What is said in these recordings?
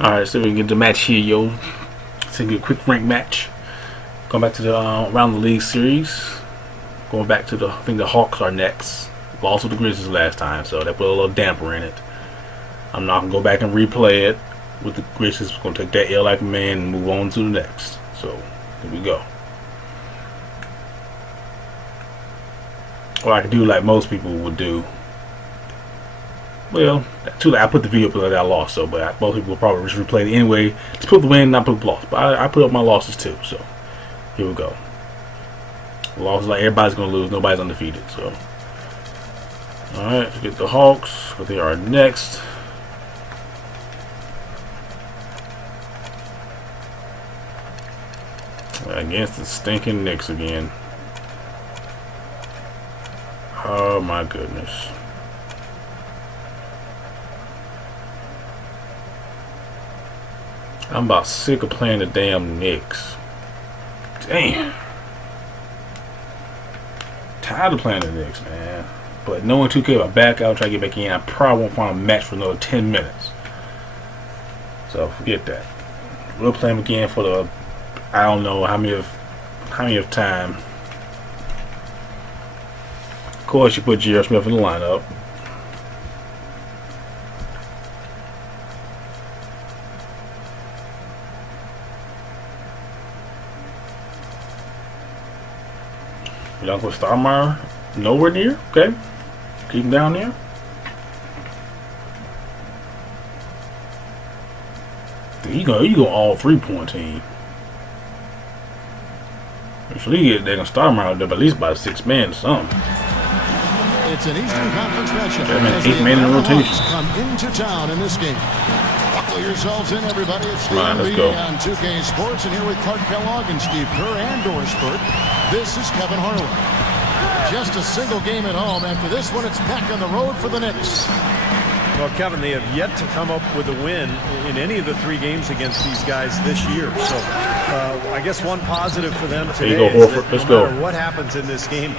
Alright, so we can get the match here, yo. Let's get a quick rank match. Going back to the around the league series. Going back to I think the Hawks are next. Lost with the Grizzlies last time, so that put a little damper in it. I'm not gonna go back and replay it with the Grizzlies. We're gonna take that L like a man and move on to the next. So here we go. Or I could do like most people would do. Well, too late. I put the video up that I lost, so but most people will probably just replay it anyway. Just put the win, not put the loss. But I put up my losses too. So here we go. Losses like everybody's gonna lose. Nobody's undefeated. So all right, let's get the Hawks. But they are next. Against the stinking Knicks again. Oh my goodness. I'm about sick of playing the damn Knicks. Damn. Tired of playing the Knicks, man. But knowing 2K, I'm back out, try to get back in. I probably won't find a match for another 10 minutes. So forget that. We'll play them again for the I don't know how many of time. Of course, you put J.R. Smith in the lineup. You're not going to Starmeyer nowhere near? Okay. Keep him down there. You go all 3-point team. Usually they're going to start him out there, but at least by 6 men or something. It's an Eastern Conference matchup. That meant 8 men in rotation. Come into town in this game. Buckle yourselves in, everybody. It's the Right, let's go. on 2K Sports, and here with Clark Kellogg and Steve Kerr and Doris Burke. This is Kevin Harlan. Just a single game at home. After this one, it's back on the road for the Knicks. Well, Kevin, they have yet to come up with a win in any of the 3 games against these guys this year. So I guess one positive for them today is that no matter what happens in this game,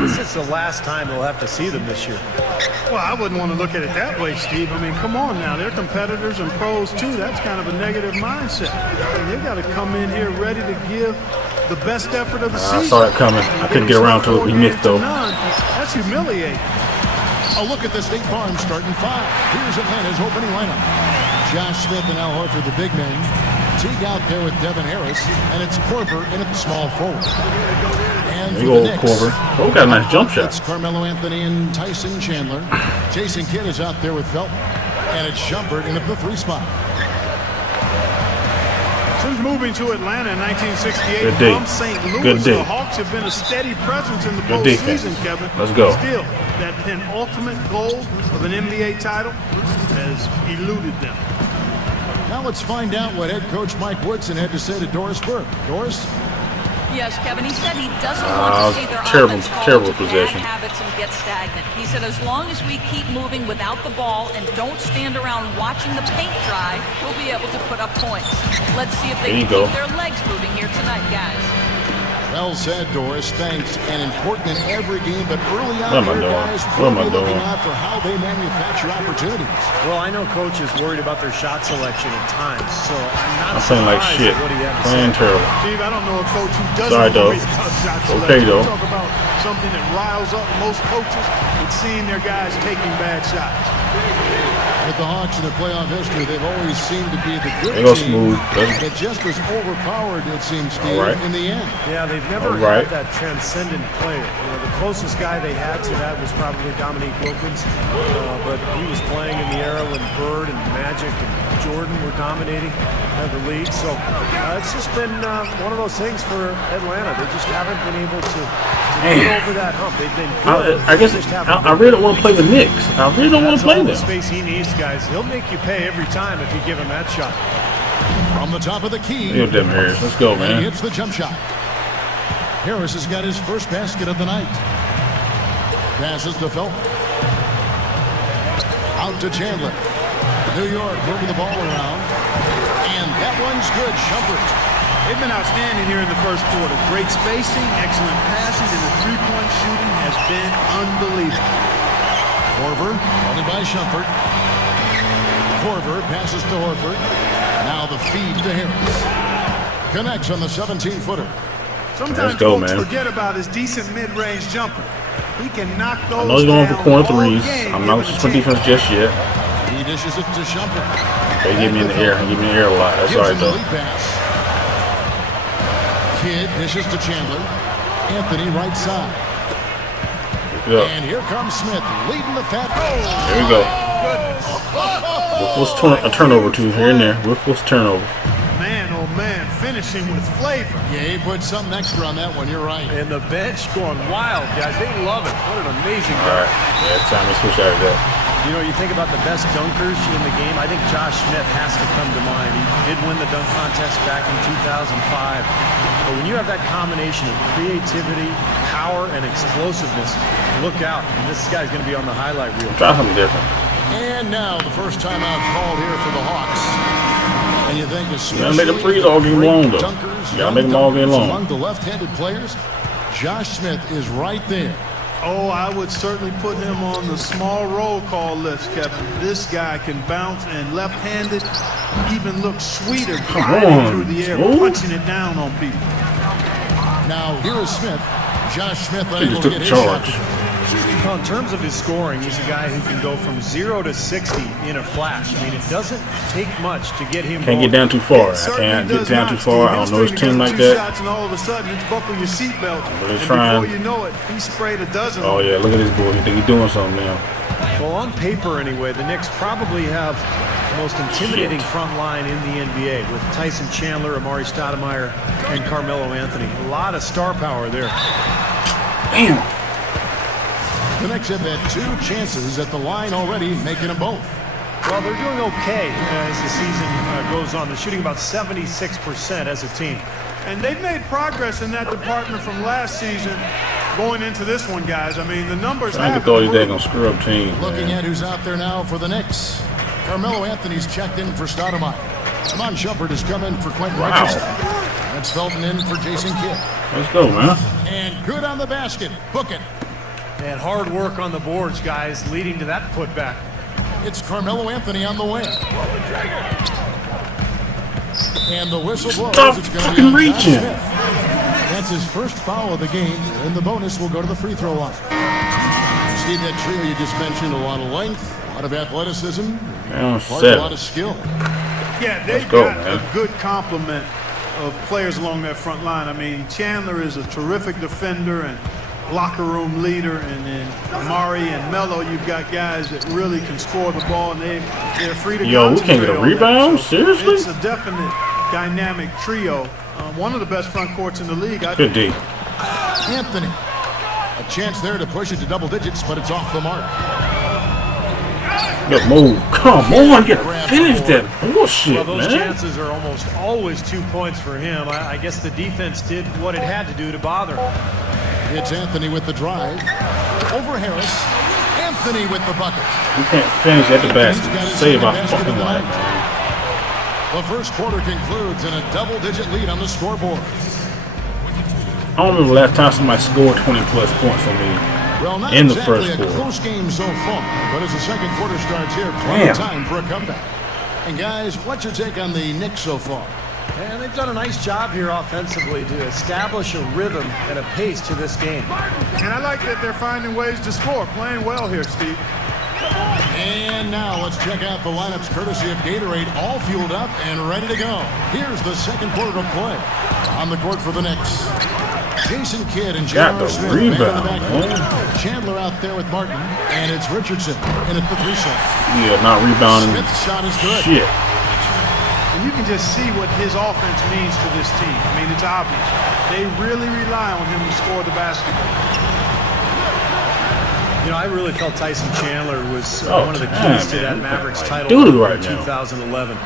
this is the last time they'll have to see them this year. Well, I wouldn't want to look at it that way, Steve. I mean, come on now. They're competitors and pros, too. That's kind of a negative mindset. I mean, they got to come in here ready to give the best effort of the season. I saw that coming. I couldn't get around to it. We missed, though. That's humiliating. A look at the State Farm starting 5. Here's Atlanta's opening lineup. Josh Smith and Al Horford, the big men. Teague out there with Devin Harris, and it's Korver in at the small forward. And there you go, Korver. Oh, got a nice jump shot. It's Carmelo Anthony and Tyson Chandler. Jason Kidd is out there with Felton, and it's Shumpert in at the 3 spot. Since moving to Atlanta in 1968 from St. Louis, the Hawks have been a steady presence in the postseason, Kevin. Let's go. Still, that penultimate goal of an NBA title has eluded them. Now let's find out what head coach Mike Woodson had to say to Doris Burke. Doris? Yes, Kevin. He said he doesn't want to see their offense fall into bad habits and get stagnant. He said as long as we keep moving without the ball and don't stand around watching the paint dry, we'll be able to put up points. Let's see if they can keep their legs moving here tonight, guys. Well said, Doris. Thanks. And important in every game, but early on here, guys, really looking out for how they manufacture opportunities. Well, I know Coach is worried about their shot selection at times, so I'm not playing like shit. Playing terrible. Steve, I don't know a coach who doesn't worry about shot selection. Okay, though. Talk about something that riles up most coaches. It's seeing their guys taking bad shots. With the Hawks in the playoff history, they've always seemed to be the good team that just was overpowered, it seems, Steve, in the end. Yeah, they've never had that transcendent player. You know, the closest guy they had to that was probably Dominique Wilkins, but he was playing in the era when Bird and Magic and Jordan were dominating the league. So it's just been one of those things for Atlanta. They just haven't been able to get over that hump. They've been good. I guess I really don't want to play the Knicks. I really don't want to play them. That's all the space he needs, guys. He'll make you pay every time if you give him that shot. From the top of the key. Devin Harris. Let's go, man. He hits the jump shot. Harris has got his first basket of the night. Passes to Felton. Out to Chandler. New York moving the ball around. And that one's good. Shumpert. They've been outstanding here in the first quarter. Great spacing, excellent passing, and the three-point shooting has been unbelievable. Korver, running by Shumpert. Korver passes to Horford. Now the feed to Harris. Connects on the 17-footer. Sometimes folks forget about his decent mid-range jumper. He can knock those I know he's going for corner threes. game, I'm not going to switch defense just yet. He dishes it to Shumpert. They give me in the air. He give me in the air a lot. That's all right, though. Kidd dishes to Chandler. Anthony right side. And here comes Smith leading the fat. There we go. We'll force a turnover too here and there. We'll force turnover. Man, oh man, finishing with flavor. Yeah, he put something extra on that one. You're right. And the bench going wild, guys. They love it. What an amazing All right. Yeah, it's time to switch out of that. You know, you think about the best dunkers in the game, I think Josh Smith has to come to mind. He did win the dunk contest back in 2005. But when you have that combination of creativity, power, and explosiveness, look out. And this guy's going to be on the highlight reel. Try something different. And now the first timeout called here for the Hawks. And you think You gotta make the threes all game long, though. You gotta make them all game long. Among the left-handed players, Josh Smith is right there. Oh, I would certainly put him on the small roll call list, Kevin. This guy can bounce and left-handed, even look sweeter driving through the air, punching it down on people. Now here is Smith. Josh Smith He unable just to took get the his charge. shot. Well, in terms of his scoring, he's a guy who can go from 0 to 60 in a flash. I mean, it doesn't take much to get him. Can't get down too far. I can't get down too far. I don't know his team like that. Shots and all of a sudden, it's buckle your seatbelt. But they're And trying. before you know it, he sprayed a dozen. Oh yeah, look at this boy. He think he's doing something now. Well, on paper anyway, the Knicks probably have the most intimidating front line in the NBA with Tyson Chandler, Amari Stoudemire, and Carmelo Anthony. A lot of star power there. Damn. The Knicks have had 2 chances at the line already, making them both. Well, they're doing okay as the season goes on. They're shooting about 76% as a team. And they've made progress in that department from last season going into this one, guys. I mean, the numbers I have think all these improved. daggone screw up teams. Looking Man. at who's out there now for the Knicks. Carmelo Anthony's checked in for Stoudemire. Amon Shumpert has come in for Quentin Richardson. That's Felton in for Jason Kidd. Let's go, man. And good on the basket. Book it. And hard work on the boards, guys, leading to that putback. It's Carmelo Anthony on the way. And the whistle blows. Stop It's going to be fucking on Josh reaching. Smith. That's his first foul of the game, and the bonus will go to the free throw line. Steve, that trio you just mentioned, a lot of length, a lot of athleticism, Down a 7. lot of skill. Yeah, they've go, got man. a good complement of players along that front line. I mean, Chandler is a terrific defender and locker room leader, and then Amari and Melo, you've got guys that really can score the ball, and they're free to Yo, we can't get a concentrate on that. rebound? So Seriously? It's a definite dynamic trio. One of the best front courts in the league, I Good think. D. Anthony. A chance there to push it to double digits, but it's off the mark. Good move. Come on, get finish that bullshit, Well, those man. chances are almost always 2 points for him. I guess the defense did what it had to do to bother him. It's Anthony with the drive. Over Harris. Anthony with the bucket. We can't finish at the basket. He's got his Save second our basket of fucking the life, night. man. The first quarter concludes in a double-digit lead on the scoreboard. I don't remember the last time somebody scored 20-plus points on me. Well, not In the exactly first a quarter. close game so far, but as the second quarter starts here, plenty of Damn. time for a comeback. And guys, what's your take on the Knicks so far? And they've done a nice job here offensively to establish a rhythm and a pace to this game. And I like that they're finding ways to score, playing well here, Steve. And now let's check out the lineups courtesy of Gatorade, all fueled up and ready to go. Here's the second quarter of play. On the court for the Knicks, Jason Kidd and Got J.R. the Smith rebound, man in the backcourt. man. Chandler out there with Martin, and it's Richardson in at the 3 slot. Yeah, not rebounding. Smith's shot is good. Shit. And you can just see what his offense means to this team. I mean, it's obvious. They really rely on him to score the basketball. You know, I really felt Tyson Chandler was one of the damn, keys to that man. Mavericks title Dude run right in now. 2011.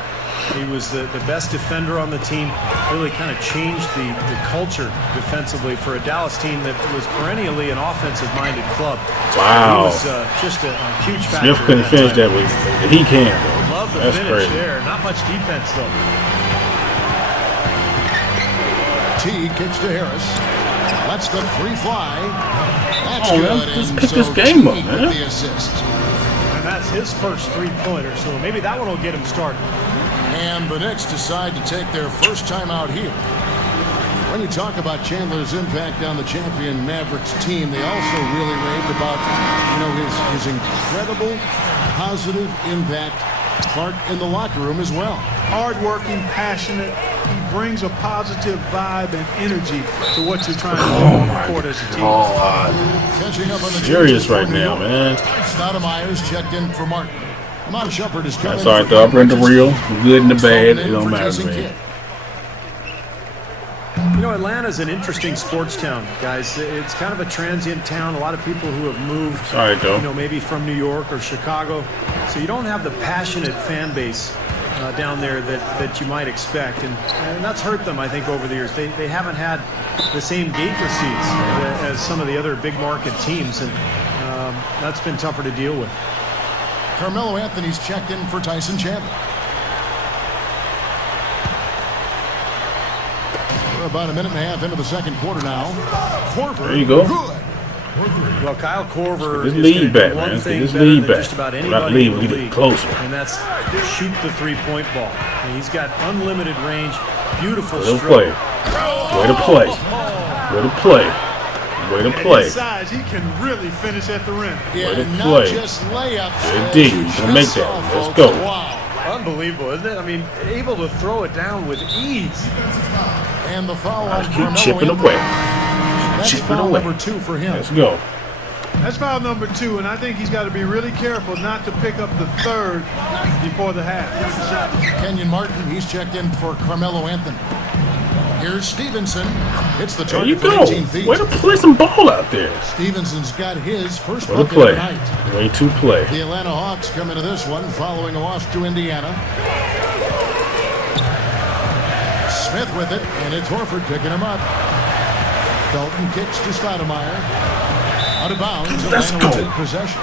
He was the best defender on the team, really kind of changed the culture defensively for a Dallas team that was perennially an offensive-minded club. Wow. He was just a huge factor. Smith couldn't finish that way. But he can, though. Love the That's finish crazy. there. Not much defense, though. T kicks to Harris. Lets the 3 fly. That's Oh, good. man, just and pick so this game up, T man. with the assist. And that's It's his first three-pointer, so maybe that one will get him started. And the Knicks decide to take their first time out here. When you talk about Chandler's impact on the champion Mavericks team, they also really raved about, his incredible positive impact part in the locker room as well. Hardworking, passionate. He brings a positive vibe and energy to what you're trying to do on the court as a team. Catching up on the serious right now, man. Stoudemire's checked in for Martin. Amon Shumpert is coming. That's all right, the upper and the real, the good and the bad, it don't matter, man. Atlanta's an interesting sports town, guys. It's kind of a transient town. A lot of people who have moved, all right, though. Maybe from New York or Chicago. So you don't have the passionate fan base down there that you might expect. And that's hurt them, I think, over the years. They haven't had the same gate receipts as some of the other big market teams. And that's been tougher to deal with. Carmelo Anthony's checked in for Tyson Chandler. We're about a minute and a half into the second quarter now. Korver, there you go. Good. Well, Kyle Korver this is lead back, one man. thing This better lead than back. just about That anybody lead in will the get league, closer. and that's shoot the three-point ball. And he's got unlimited range, beautiful Way to stroke. play. Way to play. Way to play. Way to play. At his size, he can really finish at the rim. Yeah, Way to not play. just layups. Indeed, he's gonna make that. Let's go. Wow. Unbelievable, isn't it? I mean, able to throw it down with ease. And the foul on Keep Carmelo chipping Anthony. away. That's Chipping foul away. number 2 for him. Let's go. That's foul number 2, and I think he's got to be really careful not to pick up the third before the half. Kenyon Martin, he's checked in for Carmelo Anthony. Here's Stevenson. Hits the There you target go. from 18 feet. Way to play some ball out there. Stevenson's got his first Way to bucket play. of the night. Way to play. The Atlanta Hawks come into this one following a loss to Indiana. Smith with it, and it's Horford picking him up. Felton kicks to Stoudemire. Out of bounds. Let's Atlanta will go. take possession.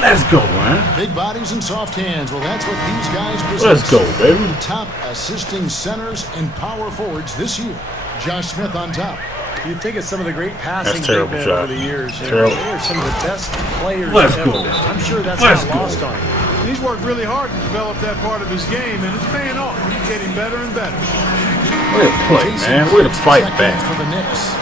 Let's go, man. Big bodies and soft hands. Well, that's what these guys possess. Let's go, baby. Top assisting centers and power forwards this year. Josh Smith on top. You think of some of the great passing That's terrible big men shot. over the years. Terrible. They are some of the best players Let's ever. go. I'm sure that's Let's not go. lost on him. He's worked really hard to develop that part of his game, and it's paying off. He's getting better and better. Way to play, man. Way to fight Check in back. for the Knicks.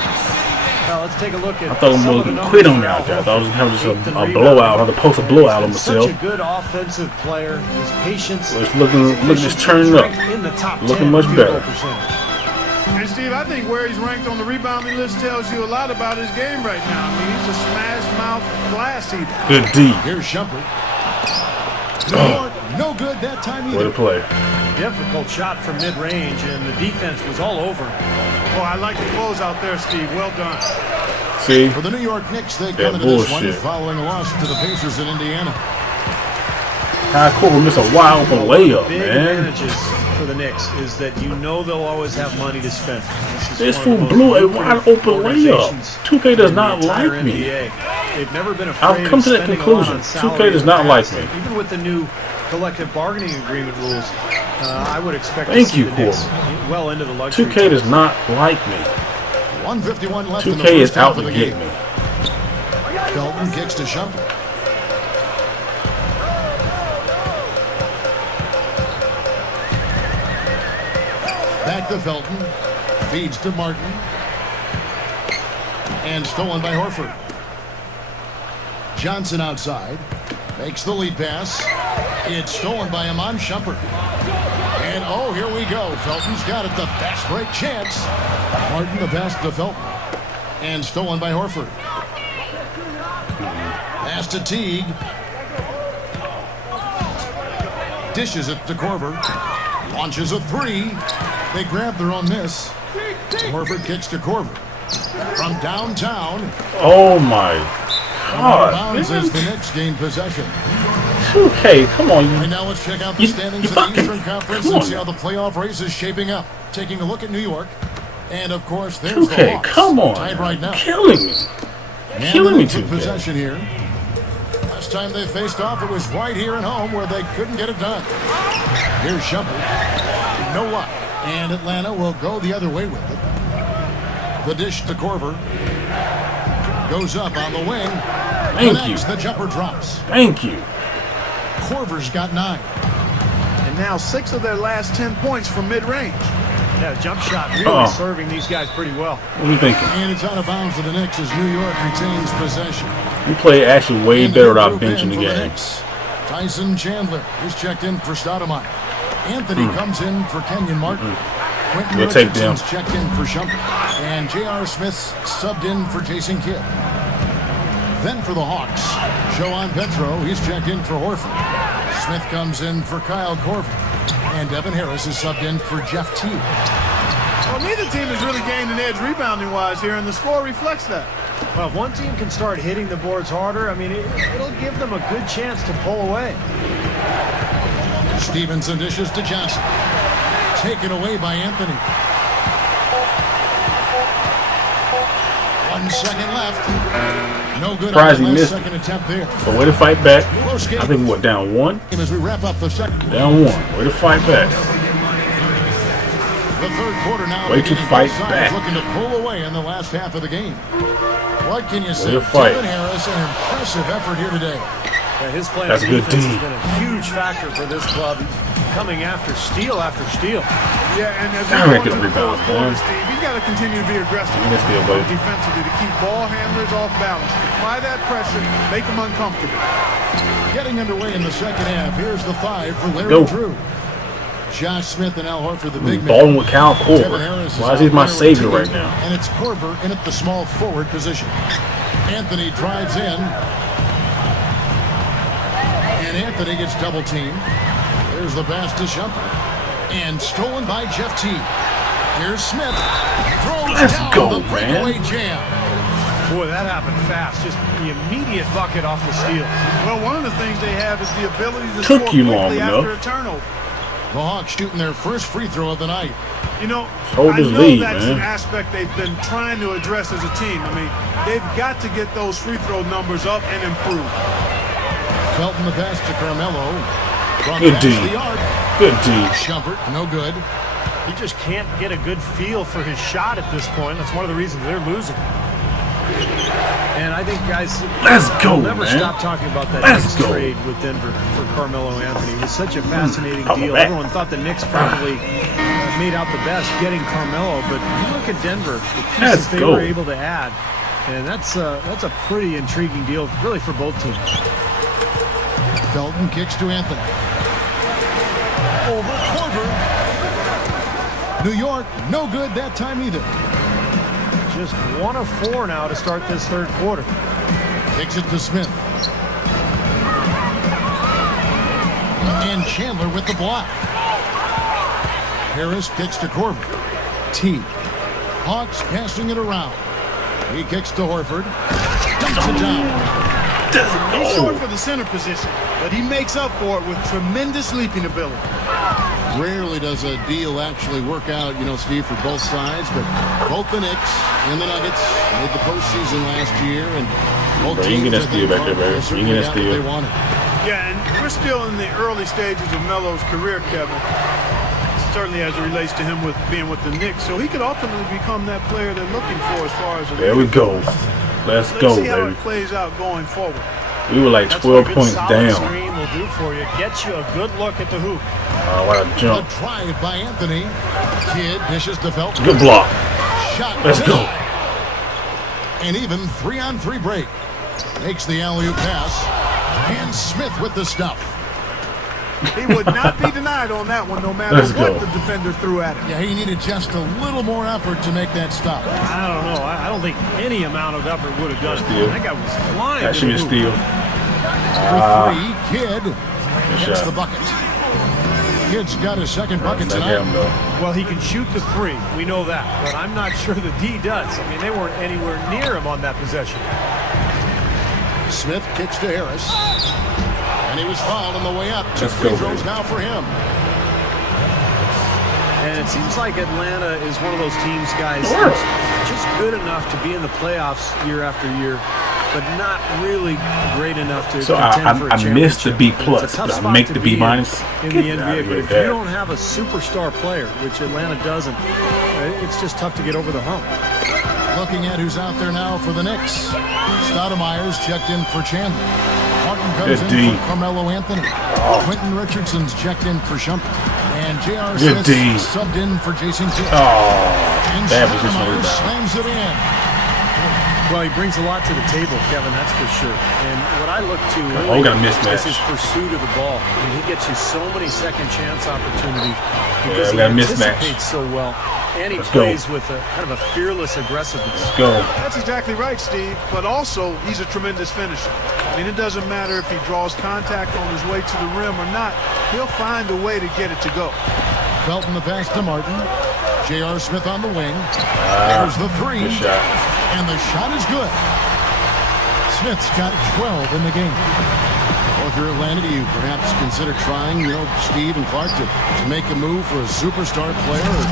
Now let's take a look at I thought some I of was the going to numbers quit on for me Al out there. I thought I was going to have Horford. just a Eighth in blowout. I had to post a blowout on He's myself. such a good offensive player. His patience. It's looking just turning up. In the top Looking 10 much field better. goal percentage. And Steve, I think where he's ranked on the rebounding list tells you a lot about his game right now. I mean, he's a smash-mouth glass eater. Good D. Here's Shumpert. No good that time Way either. to play. Difficult shot from mid-range, and the defense was all over him. Oh, I like the close out there, Steve. Well done. See? For the New York Knicks, they That come into this one bullshit. following a loss to the Pacers in Indiana. Kyle Korver missed a wide open layup, Big man. advantages for the Knicks is that you know they'll always have money to spend. This is fool one of the blew most a wide lucrative open layup. organizations 2K does in the not entire like me. NBA. They've never been afraid I've come of to that spending conclusion. a lot on 2K salary does in the not like past. me. Even with the new collective bargaining agreement rules, I would expect Thank to see you, the Knicks Korver. well into the luxury 2K does tax. not like me. 1:51 left in the 2K first is half out of to the get game. me. Felton kicks to Shumpert. Back to Felton. Feeds to Martin. And stolen by Horford. Johnson outside. Makes the lead pass. It's stolen by Amon Shumpert. And oh, here we go. Felton's got it. The fast break chance. Martin the pass to Felton. And stolen by Horford. Pass to Teague. Dishes it to Korver. Launches a three. They grab their own miss. Horford kicks to Korver. From downtown. Oh my Out of God. bounds as the Man. Knicks gain possession. 2K, come on. And now let's check out the You standings in fucking- the Eastern Conference come and on see how now. the playoff race is shaping up. Taking a look at New York. And of course, there's the 2K, Hawks. come on. Tied right now. Killing me. And Killing the me, Knicks with 2K. possession here. Last time they faced off, it was right here at home where they couldn't get it done. Here's Shumpert. No luck. And Atlanta will go the other way with it. The dish to Korver. Goes up on the wing. Thank Connects. you. The jumper drops. Thank you. Korver's got 9. And now 6 of their last 10 points from mid-range. Yeah, jump shot really serving these guys pretty well. What are you thinking? And it's out of bounds to the Knicks as New York retains possession. You play actually way better without benching the game. Tyson Chandler is checked in for Stoudemire. Anthony comes in for Kenyon Martin. Quentin We'll take them. Richardson's checked in for Shumpert. And J.R. Smith's subbed in for Jason Kidd. Then for the Hawks, Joan Petro, he's checked in for Horford. Smith comes in for Kyle Korver. And Devin Harris is subbed in for Jeff Teague. Well, neither team has really gained an edge rebounding-wise here, and the score reflects that. Well, if one team can start hitting the boards harder, I mean, it'll give them a good chance to pull away. Stevenson dishes to Johnson. Taken away by Anthony. 1 second left. No good on the last second attempt there. But way to fight back. I think we're down 1. As we wrap up the second. Down 1. Way to fight back. The third quarter now. Way to fight back. Looking to pull away in the last half of the game. What can you say? Devin Harris, an impressive effort here today. Yeah, his play That's a good defense team. has been a huge factor for this club, coming after steal after steal. Yeah, and as I we reckon go into the rebounds, fourth quarter, man. Steve, you got to continue to be aggressive Good steal, buddy. defensively to keep ball handlers off balance. Apply that pressure, make them uncomfortable. Getting underway in the second half. Here's the 5 for Larry Go. Drew. Josh Smith and Al Horford, the big man. Balling with Kyle Devin Korver. Harris Why is he out my there with savior 2, right now? And it's Korver in at the small forward position. Anthony drives in. And Anthony gets double teamed. There's the pass to Shumpert. And stolen by Jeff Teague. Here's Smith. Throws Let's down go, the breakaway man. jam. Boy, that happened fast. Just the immediate bucket off the steal. Well, one of the things they have is the ability to Took score you long quickly enough. after a turnover. The Hawks shooting their first free throw of the night. You know, Hold I his know lead, that's man. an aspect they've been trying to address as a team. I mean, they've got to get those free throw numbers up and improve. Felton the pass to Carmelo. From Good past D. the arc. Good D. Shumpert, no good. He just can't get a good feel for his shot at this point. That's one of the reasons they're losing. And I think, guys, Let's go, we'll never man. stop talking about that Let's Knicks go. trade with Denver for Carmelo Anthony. It was such a fascinating Come deal. back. Everyone thought the Knicks probably made out the best getting Carmelo, but you look at Denver, the pieces Let's they go. were able to add, and that's a pretty intriguing deal, really, for both teams. Felton kicks to Anthony. Over Korver. New York, no good that time either. Just 1 of 4 now to start this third quarter. Kicks it to Smith. And Chandler with the block. Harris kicks to Korver. T. Hawks passing it around. He kicks to Horford. Dumps it down. He's short for the center position, but he makes up for it with tremendous leaping ability. Rarely does a deal actually work out, Steve, for both sides, but both the Knicks and the Nuggets made the postseason last year, and both Bro, you can teams, get that steal back there, bro. You can get that steal. They wanted. Yeah, and we're still in the early stages of Melo's career, Kevin. Certainly as it relates to him with being with the Knicks, so he could ultimately become that player they're looking for as far as. There we go. Let's go, see how baby. it plays out going forward. We were like That's 12 what a good points solid down. screen will do for you. Get you a good look at the hoop. What a The jump. drive by Anthony. Kid dishes to Felton. Good block. Shot. Let's go. And even 3-on-3 break. Makes the alley-oop pass. And Smith with the stuff. He would not be denied on that one, no matter Let's what go. the defender threw at him. Yeah, he needed just a little more effort to make that stop. I don't know. I don't think any amount of effort would have done it. Steal. That guy was flying. That to should the be a hoop. steal. For 3, Kidd Good gets shot. the bucket. Kidd's got his second bucket Back tonight. him, though. Well, he can shoot the 3. We know that. But I'm not sure the D does. I mean, they weren't anywhere near him on that possession. Smith kicks to Harris. And he was fouled on the way up. 2 Let's free go, throws baby. now for him. And it seems like Atlanta is one of those teams, guys, Sure. that's just good enough to be in the playoffs year after year, but not really great enough to So contend for a I missed the championship. B And it's a plus, tough but I spot make to the be B minus. in the Get out NBA. of But here if with you that. don't have a superstar player, which Atlanta doesn't, it's just tough to get over the hump. Looking at who's out there now for the Knicks. Stoudemire's checked in for Chandler. Martin comes in for Carmelo Anthony. Quentin Richardson's checked in for Shumpert. And J.R. Smith subbed in for Jason Kidd. And Stoudemire slams it in. Well, he brings a lot to the table, Kevin, that's for sure. And what I look to is his pursuit of the ball. I mean, he gets you so many second chance opportunities because he anticipates so well. And he plays with a kind of a fearless aggressiveness. Let's go. That's exactly right, Steve. But also, he's a tremendous finisher. I mean, it doesn't matter if he draws contact on his way to the rim or not. He'll find a way to get it to go. Felton the pass to Martin. J.R. Smith on the wing. There's the three. Good shot. And the shot is good. Smith's got 12 in the game. Well, if you're Atlanta, do you perhaps consider trying, Steve and Clark to make a move for a superstar player or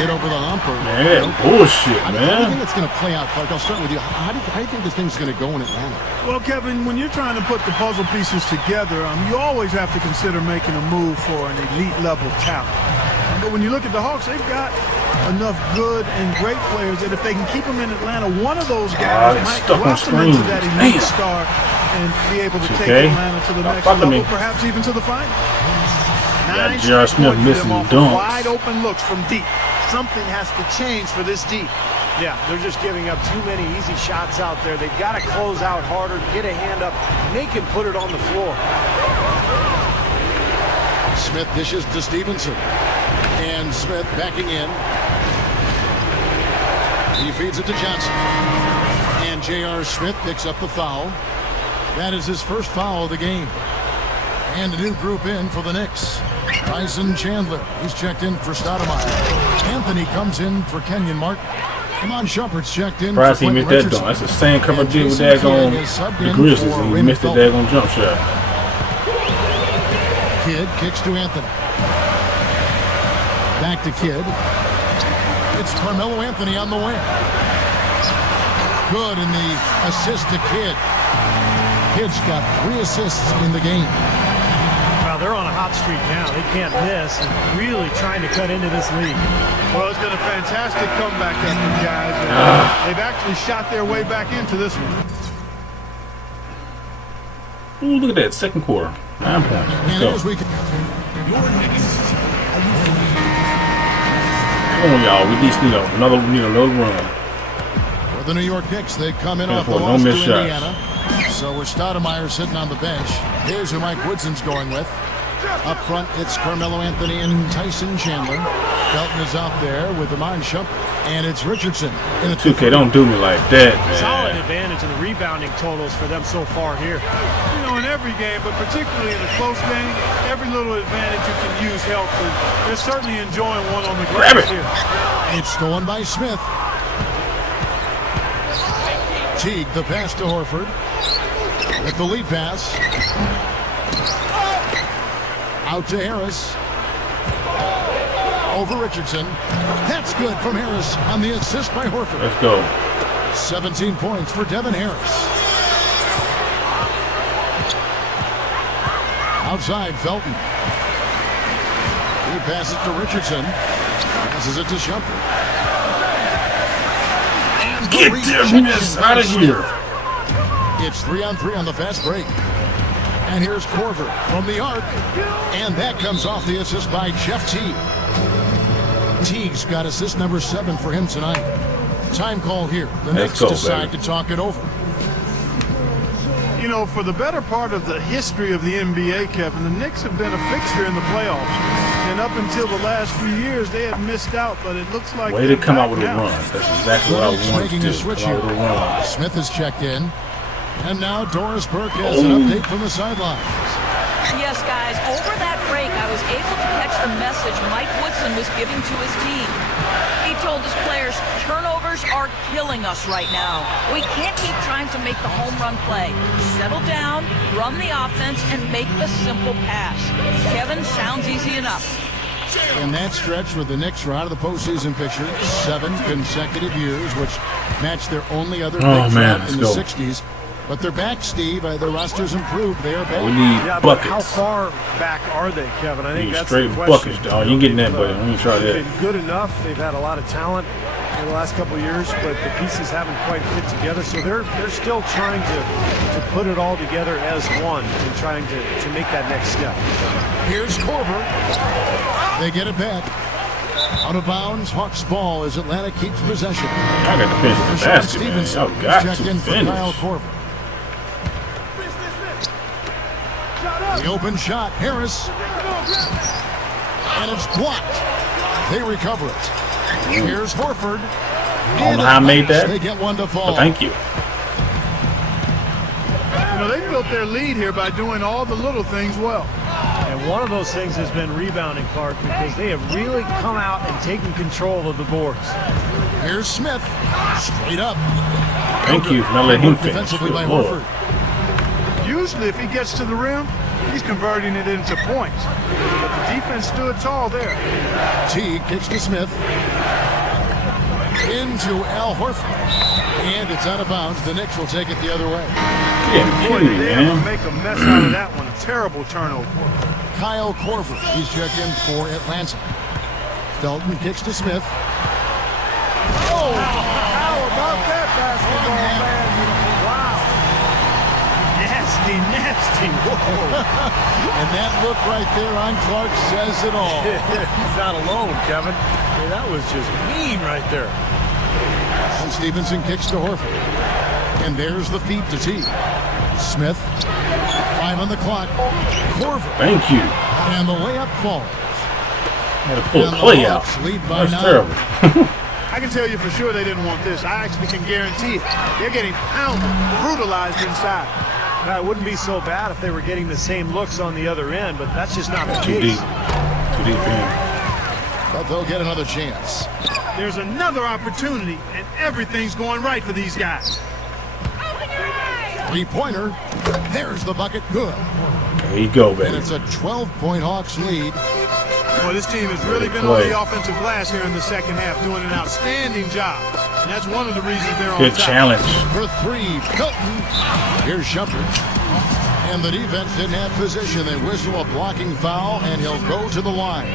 get over the hump? Or, man, bullshit, man. How do you think it's going to play out, Clark? I'll start with you. How do you think this thing's going to go in Atlanta? Well, Kevin, when you're trying to put the puzzle pieces together, you always have to consider making a move for an elite-level talent. But when you look at the Hawks, they've got enough good and great players that if they can keep them in Atlanta, one of those guys might blossom into that elite star and be able to take Atlanta to the next level, perhaps even to the final. J.R. Smith missing dunks. Wide open looks from deep. Something has to change for this deep. Yeah, they're just giving up too many easy shots out there. They've got to close out harder, get a hand up, make him put it on the floor. Smith dishes to Stevenson. And Smith backing in. He feeds it to Johnson. And J.R. Smith picks up the foul. That is his first foul of the game. And a new group in for the Knicks. Tyson Chandler. He's checked in for Stoudemire. Anthony comes in for Kenyon Martin. Iman Shumpert's checked in for Quentin Richardson. That's the same cover deal with the Grizzlies. And he missed the daggone jump shot. Kidd kicks to Anthony. Back to Kidd. It's Carmelo Anthony on the wing. Good in the assist to Kidd. Kidd's got 3 assists in the game. Well, they're on a hot streak now. They can't miss and really trying to cut into this lead. Well, it's been a fantastic comeback effort, guys. They've actually shot their way back into this one. Ooh, look at that. Second quarter. 9 points. Let's go. Come on, y'all. We need another run. For the New York Knicks, they come in off the loss to Indiana. So with Stoudemire sitting on the bench, here's who Mike Woodson's going with. Up front, it's Carmelo Anthony and Tyson Chandler. Felton is out there with Iman Shumpert. And it's Richardson. In 2K, don't do me like that, man. Solid advantage in the rebounding totals for them so far here. In every game, but particularly in a close game, every little advantage you can use helps. And they're certainly enjoying one on the glass here. It's stolen by Smith. Teague, the pass to Horford. With the lead pass. Out to Harris. Over Richardson. That's good from Harris on the assist by Horford. Let's go. 17 points for Devin Harris. Outside, Felton. He passes to Richardson. Passes it to Shumpert. Get their mess out of here. It's 3-on-3 on the fast break. And here's Korver from the arc. And that comes off the assist by Jeff Teague. Teague's got assist number 7 for him tonight. Time call here. The Knicks decide to talk it over. For the better part of the history of the NBA, Kevin, the Knicks have been a fixture in the playoffs. And up until the last few years, they had missed out, but it looks like way to come out with a run. That's exactly what I wanted to do. Switch here. Smith is checked in. And now Doris Burke has an update from the sidelines. Yes, guys, over that break, I was able to catch the message Mike Woodson was giving to his team. He told his players, turnovers are killing us right now. We can't keep trying to make the home run play. Settle down, run the offense, and make the simple pass. Kevin, sounds easy enough. In that stretch where the Knicks were out of the postseason picture, 7 consecutive years, which matched their only other big drought in the 60s. But they're back, Steve. Their roster's improved. They are back. We need buckets. How far back are they, Kevin? I think that's straight the question. Buckets, dog. You ain't getting that, buddy. We ain't try that. They've been good enough. They've had a lot of talent. in the last couple of years, but the pieces haven't quite fit together. So they're still trying to put it all together as one and trying to make that next step. Here's Korver. They get it back. Out of bounds, Hawks ball as Atlanta keeps possession. I got to finish the basket, man. Y'all got checked to in for finish. Kyle Korver. The open shot, Harris. And it's blocked. They recover it. Here's Horford. I don't know how I made that, They get one to fall. but thank you. You know, they built their lead here by doing all the little things well. And one of those things has been rebounding, Clark, because they have really come out and taken control of the boards. Here's Smith. Straight up. Thank you for not letting him finish. Defensively by Good Lord. Horford. Usually, if he gets to the rim, he's converting it into points. But the defense stood tall there. T kicks to Smith. Into Al Horford. And it's out of bounds. The Knicks will take it the other way. Yeah, Boy, kidding me, they're going to man. make a mess out of that one. A terrible turnover. Kyle Korver. He's checked in for Atlanta. Felton kicks to Smith. Oh, how about that basketball, man? Wow. Nasty, nasty. Whoa. And that look right there on Clark says it all. He's not alone, Kevin. Hey, that was just mean right there. And Stevenson kicks to Horford. And there's the feed to T. Smith. 5 on the clock. Korver. Thank you. And the layup falls. Had to pull And a the play out. Hawks lead by That's 9. terrible. I can tell you for sure they didn't want this. I actually can guarantee it. They're getting pounded, brutalized inside. Now, it wouldn't be so bad if they were getting the same looks on the other end, but that's just not the Too case. deep. Too deep for him. But they'll get another chance. There's another opportunity, and everything's going right for these guys. Three-pointer. There's the bucket. Good. There you go, And baby. it's a 12-point Hawks lead. Well, this team has really been on the offensive glass here in the second half, doing an outstanding job. And that's one of the reasons they're on Good top. challenge. For 3, Felton. Here's Shumpert. And the defense didn't have position. They whistle a blocking foul, and he'll go to the line.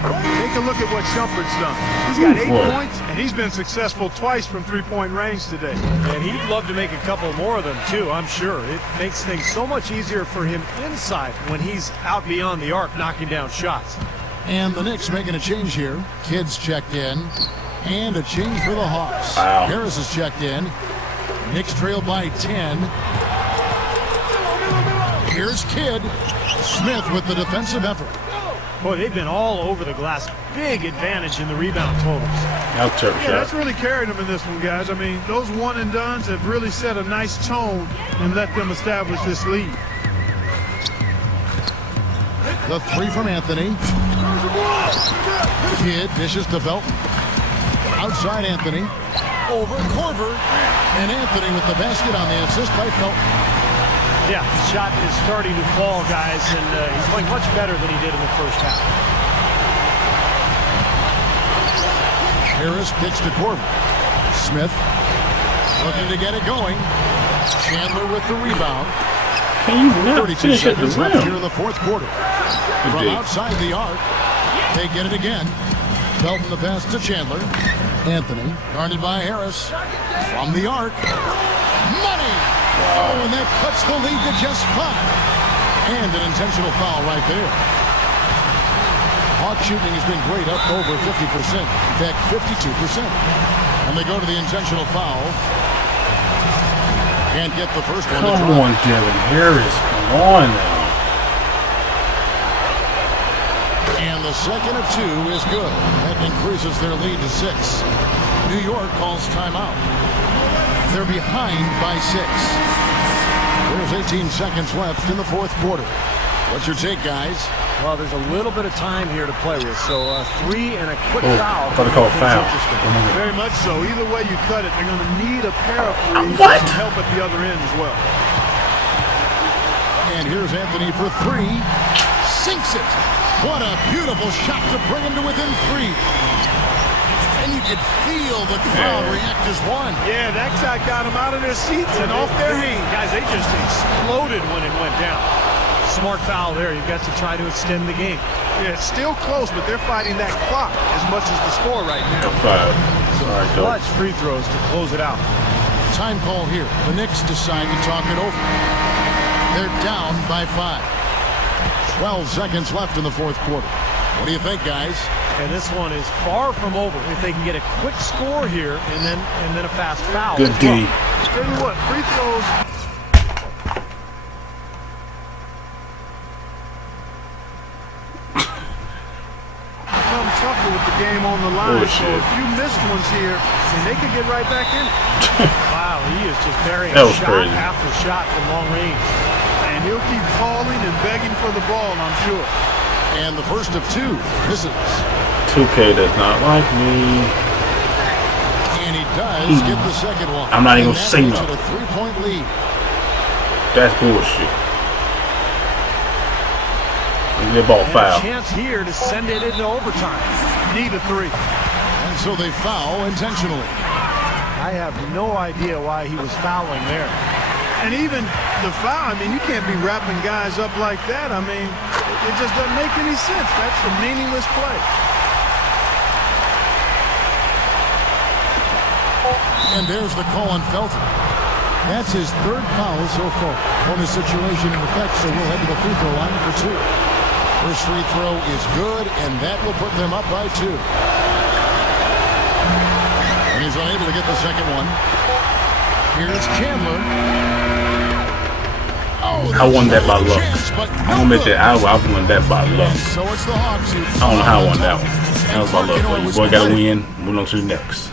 Take a look at what Shumpert's done. He's got 8 Boy. points, and he's been successful twice from three-point range today. And he'd love to make a couple more of them, too, I'm sure. It makes things so much easier for him inside when he's out beyond the arc knocking down shots. And the Knicks making a change here. Kidd's checked in. And a change for the Hawks. Wow. Harris is checked in. Knicks trail by 10. Here's Kidd. Smith with the defensive effort. Boy, they've been all over the glass. Big advantage in the rebound totals. That was a terrible Yeah, that's shot. really carried them in this one, guys. I mean, those one-and-dones have really set a nice tone and let them establish this lead. The 3 from Anthony. Kidd dishes to Felton. Outside Anthony. Over Korver. And Anthony with the basket on the assist by Felton. Yeah, the shot is starting to fall, guys, and he's playing much better than he did in the first half. Harris kicks to Korver. Smith looking to get it going. Chandler with the rebound. Can you not 32 finish at the seconds left here rim? in the fourth quarter. Good From D. outside the arc, they get it again. Felton the pass to Chandler. Anthony guarded by Harris. From the arc. Money! Oh, and that cuts the lead to just 5. And an intentional foul right there. Hawk shooting has been great, up over 50%. In fact, 52%. And they go to the intentional foul. Can't get the first one to Come drop. on, Devin Harris. Come on now. And the second of 2 is good. That increases their lead to 6. New York calls timeout. They're behind by 6. There's 18 seconds left in the fourth quarter. What's your take, guys? Well, there's a little bit of time here to play with, so 3 and a quick Oh, foul. I thought they called is foul. interesting. Very much so. Either way you cut it, they're going to need a pair of threes What? to help at the other end as well. And here's Anthony for 3. Sinks it. What a beautiful shot to bring him to within 3. And you could feel the crowd react as one. Yeah, that shot got them out of their seats and off their hands. Guys, they just exploded when it went down. Smart foul there. You've got to try to extend the game. Yeah, it's still close, but they're fighting that clock as much as the score right now. 5. So right, clutch free throws to close it out. Time call here. The Knicks decide to talk it over. They're down by 5. 12 seconds left in the fourth quarter. What do you think, guys? And this one is far from over. If they can get a quick score here and then a fast foul. Good D. Tell you what, free throws. Become tougher with the game on the line. Bullshit. So if you missed ones here, then they could get right back in it. Wow, he is just burying That was shot crazy. after shot from long range. And he'll keep calling and begging for the ball, I'm sure. And the first of 2 misses. 2K does not like me. And he does get the second one. I'm not even And gonna that say makes no. it a 3-point lead. That's bullshit. They ball And a foul. chance here to send it into overtime. Need a 3. And so they foul intentionally. I have no idea why he was fouling there. And even the foul, I mean, you can't be wrapping guys up like that. I mean, it just doesn't make any sense. That's a meaningless play. And there's the call on Felton. That's his 3rd foul so far. Bonus situation in effect, so we'll head to the free throw line for 2. First free throw is good, and that will put them up by 2. And he's unable to get the second one. Here's Chandler. Oh, I won that by luck. chance, but I'm gonna admit that I won that by luck. And so it's the Hawks who I don't know how I won that one. That was by luck. But your boy got to win. Move on to the next.